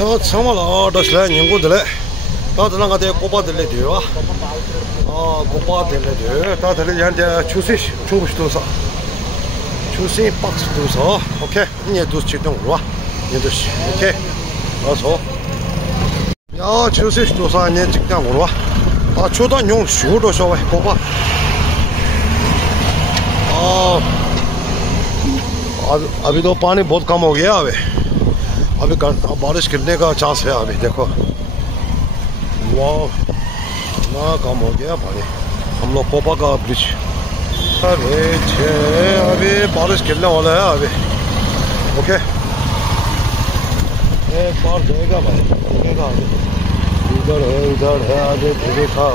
야, 참아라, 다시래, 년고들래. 다들 나가대 꼬바들래 돼요. 꼬바들래 돼. 다들 한테 주시, 중국도서. 주시 박스도서. 오케이. 이제 도 직동으로 와. 얘도시. 오케이. 와서. 야, 주시도서 이제 직장으로 와. 초단 용 쇼도 쇼 꼬바. अभी तो पानी बहुत कम हो गया अभी बारिश गिरने का चांस है अभी देखो वाह ना कम हो गया पानी हम लोग कोपा का ब्रिज अरे अभी बारिश गिरने वाला है अभी ओके एक बार जाएगा भाई रुकेगा अभी इधर है आगे देखा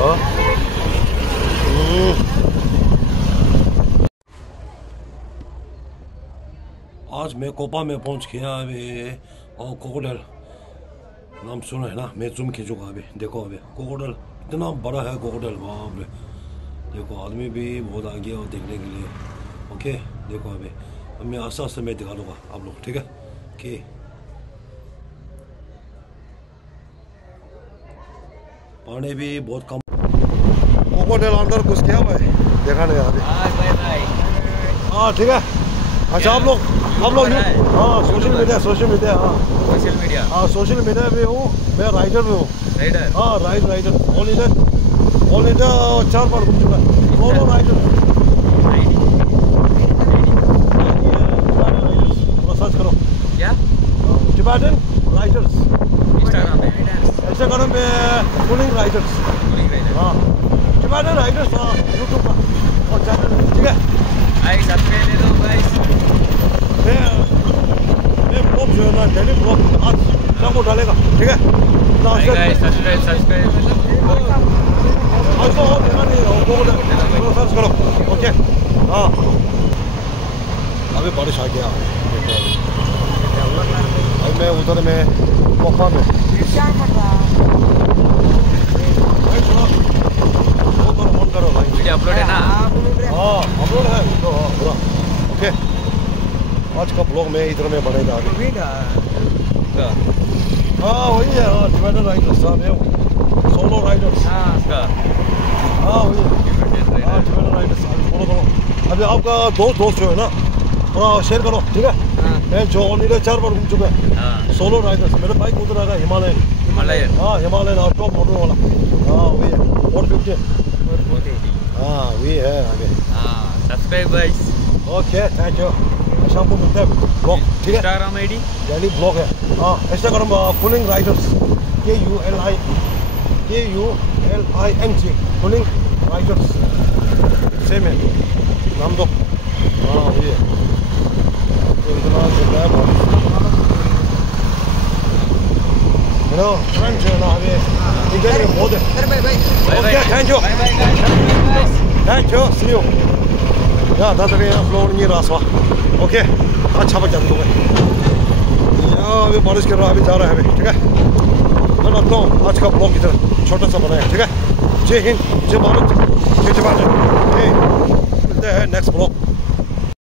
आज मैं कोपा में पहुंच गया अभी और कोकोडल नाम सुना है ना मैं जूम खींचूंगा अभी देखो अभी कोकोडल इतना बड़ा है कोकोडल बाप रे देखो आदमी भी बहुत आ गया और देखने के लिए ओके देखो अभी अब मैं आस्ते आस्ते मैं दिखा दूंगा आप लोग ठीक है कि पानी भी बहुत कम कोकोडल अंदर घुस गया भाई देखा नहीं अभी हाँ ठीक है अच्छा आप लोग हाँ सोशल मीडिया में हूँ मैं राइडर में हूँ हाँ राइडर ऑल इंडिया 4 बार घूम चुका सोलो राइडर सर्च करो क्या टिबेटन राइडर्स इंस्टाग्राम पे पुलिंग राइडर्स हाँ टिबेटन राइडर्स हाँ यूट्यूब पर और चैनल ठीक है सब्सक्राइब ले दो गाइस मैं ब्लॉग जो है ना डेली ब्लॉग आज शाम को डालेगा ठीक है सब्सक्राइब आज तो और देना नहीं सर्च करो ओके हाँ अभी बारिश आ गया अभी मैं उधर में कोपा में फोन करो भाई अपलोड है ना हाँ अपलोड है तो पूरा ओके आज का ब्लॉग में इधर में बनेगा हाँ वही है हाँ डिवाइडर राइडर्स साहब है सोलो राइडर्स हाँ वही हाँ डिवाइडर राइडर्स फॉलो करो अभी आपका दोस्त जो है ना थोड़ा शेयर करो ठीक है मैं जो ऑलरेडी 4 बार घूम चुका है सोलो राइडर्स मेरे बाइक उधर आएगा हिमालयन हाँ हिमालयन टॉप मॉडल वाला हाँ वही है 450 हाँ वही है आगे subscribe guys okay thank you शाम को मिलते हैं ब्लॉग ठीक है इंस्टाग्राम आईडी डेली ब्लॉग है हाँ Instagram pulling Riders KULING pulling Riders same है नाम दो हाँ वही है इतना हेलो फ्रेंड्स है ना अभी इधर में बहुत है okay thank you see you या दादा भी फ्लोर नहीं रासवा ओके अच्छा बच्चा तुम यहाँ अभी बारिश कर रहा है अभी जा रहा है अभी ठीक है मैं लगता हूँ आज का ब्लॉग इधर छोटा सा बनाया ठीक है जय हिंद जय भारत जय जवान मिलते हैं नेक्स्ट ब्लॉग